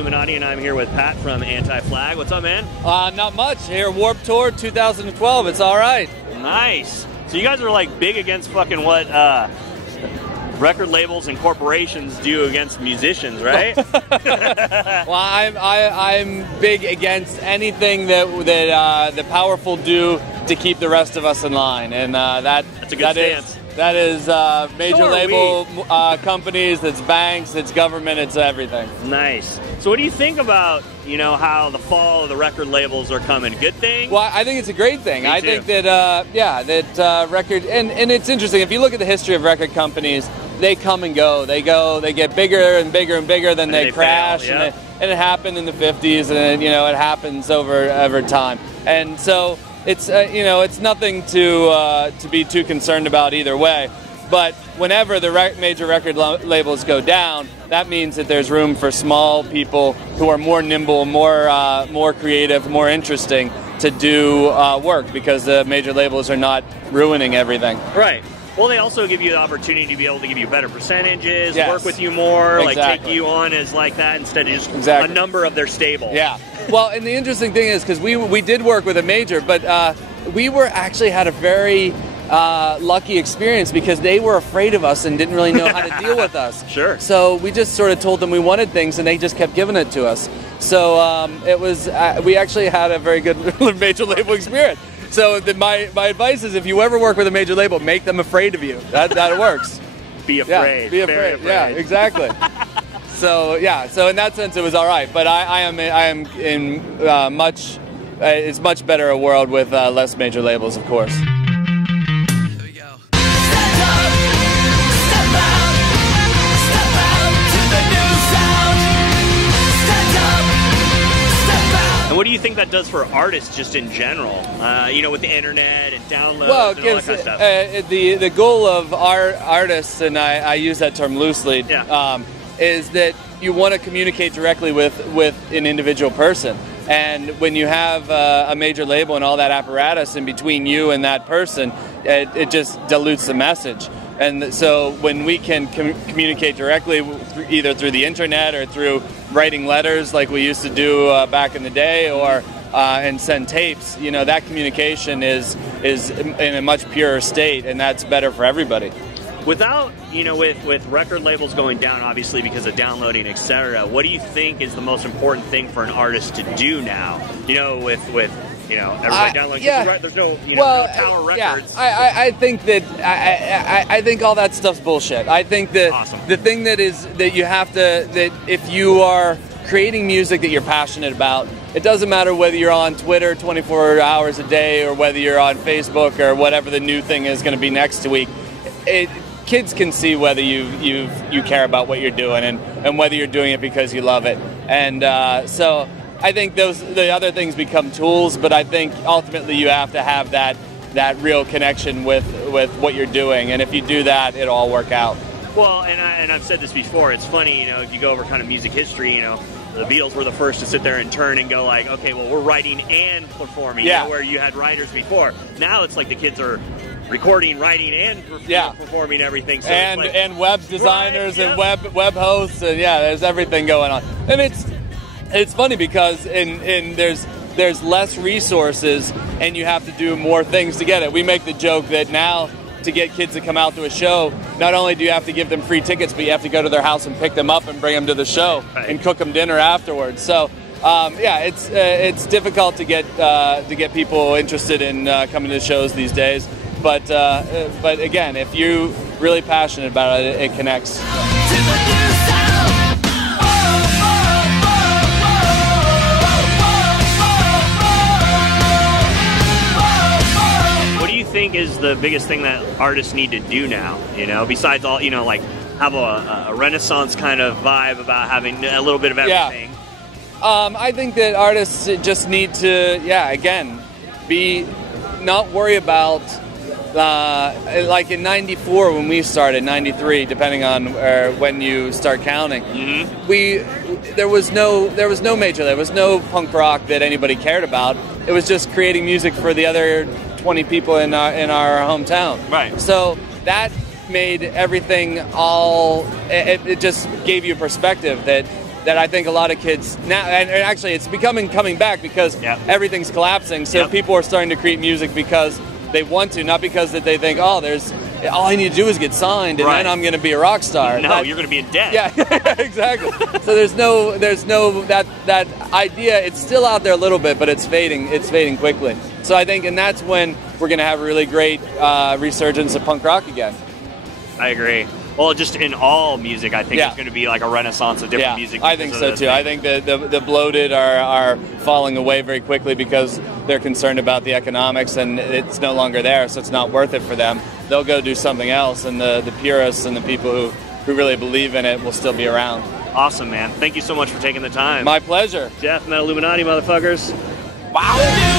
Metalluminati, and I'm here with Pat from Anti-Flag. What's up, man? Not much. Here, Warped Tour 2012. It's all right. Nice. So you guys are like big against fucking what record labels and corporations do against musicians, right? Well, I'm big against anything that the powerful do to keep the rest of us in line, and that's a good stance. That is major label companies, it's banks, it's government, it's everything. Nice. So what do you think about, you know, how the fall of the record labels are coming? Good thing? Well, I think it's a great thing. Me too. I think that, record, and it's interesting, if you look at the history of record companies, they come and go. They get bigger and bigger and bigger, then they crash, fail, yeah. and it happened in the 50s, and, you know, it happens over time. And so, it's you know, it's nothing to be too concerned about either way. But whenever the major record labels go down, that means that there's room for small people who are more nimble, more creative, more interesting to do work, because the major labels are not ruining everything. Right. Well, they also give you the opportunity to be able to give you better percentages, yes. Work with you more, Exactly. like take you on as like that instead of just a number of their stable. Yeah. Well, and the interesting thing is, because we did work with a major, but we actually had a very lucky experience, because they were afraid of us and didn't really know how to deal with us. Sure. So we just sort of told them we wanted things, and they just kept giving it to us. So it was we actually had a very good major label experience. So my advice is, if you ever work with a major label, make them afraid of you. That works. Be afraid. Yeah, be afraid. Yeah, exactly. So yeah, so in that sense it was all right. But I am in it's much better a world with less major labels, of course. And what do you think that does for artists just in general? You know, with the internet and downloads and all that kind of stuff. The goal of artists, and I use that term loosely, is that you want to communicate directly with an individual person. And when you have a major label and all that apparatus in between you and that person, it just dilutes the message. And so when we can communicate directly, either through the internet or through writing letters like we used to do back in the day, or and send tapes, you know, that communication is in a much purer state, and that's better for everybody. Without, you know, with record labels going down, obviously because of downloading, etc., what do you think is the most important thing for an artist to do now? You know, with you know, everybody downloading. Yeah. There's no, you know, no Tower Records. Yeah. I think that I think all that stuff's bullshit. I think that the thing that you have to, that if you are creating music that you're passionate about, it doesn't matter whether you're on Twitter 24 hours a day or whether you're on Facebook or whatever the new thing is going to be next week. Kids can see whether you care about what you're doing and whether you're doing it because you love it. And so I think the other things become tools, but I think ultimately you have to have that real connection with what you're doing, and if you do that, it'll all work out. Well, and I've said this before, it's funny, you know, if you go over kind of music history, you know, the Beatles were the first to sit there and turn and go like, okay, well, we're writing and performing, you know, where you had writers before. Now it's like the kids are recording, writing, and performing everything. So and web designers and web hosts, and there's everything going on. And it's funny because there's less resources, and you have to do more things to get it. We make the joke that now, to get kids to come out to a show, not only do you have to give them free tickets, but you have to go to their house and pick them up and bring them to the show and cook them dinner afterwards. So it's difficult to get people interested in coming to shows these days. But again, if you're really passionate about it, it connects. What do you think is the biggest thing that artists need to do now? You know, besides all, you know, like have a Renaissance kind of vibe about having a little bit of everything. I think that artists just need to, again, not worry about. Like in '94 when we started, '93, depending on when you start counting, there was no major, there was no punk rock that anybody cared about. It was just creating music for the other 20 people in our hometown. Right. So that made everything all. It just gave you a perspective that that I think a lot of kids now, and actually it's coming back because everything's collapsing. So people are starting to create music because they want to, not because that they think, oh, all I need to do is get signed and then I'm going to be a rock star. No, you're going to be in debt. Yeah, exactly. So there's no that idea. It's still out there a little bit, but it's fading quickly. So I think, and that's when we're going to have a really great resurgence of punk rock again. I agree. Well, just in all music, I think it's going to be like a renaissance of different music. I think so too. I think the bloated are falling away very quickly because they're concerned about the economics, and it's no longer there, so it's not worth it for them. They'll go do something else, and the purists and the people who really believe in it will still be around. Awesome, man. Thank you so much for taking the time. My pleasure. Jeff, Metalluminati, motherfuckers. Wow.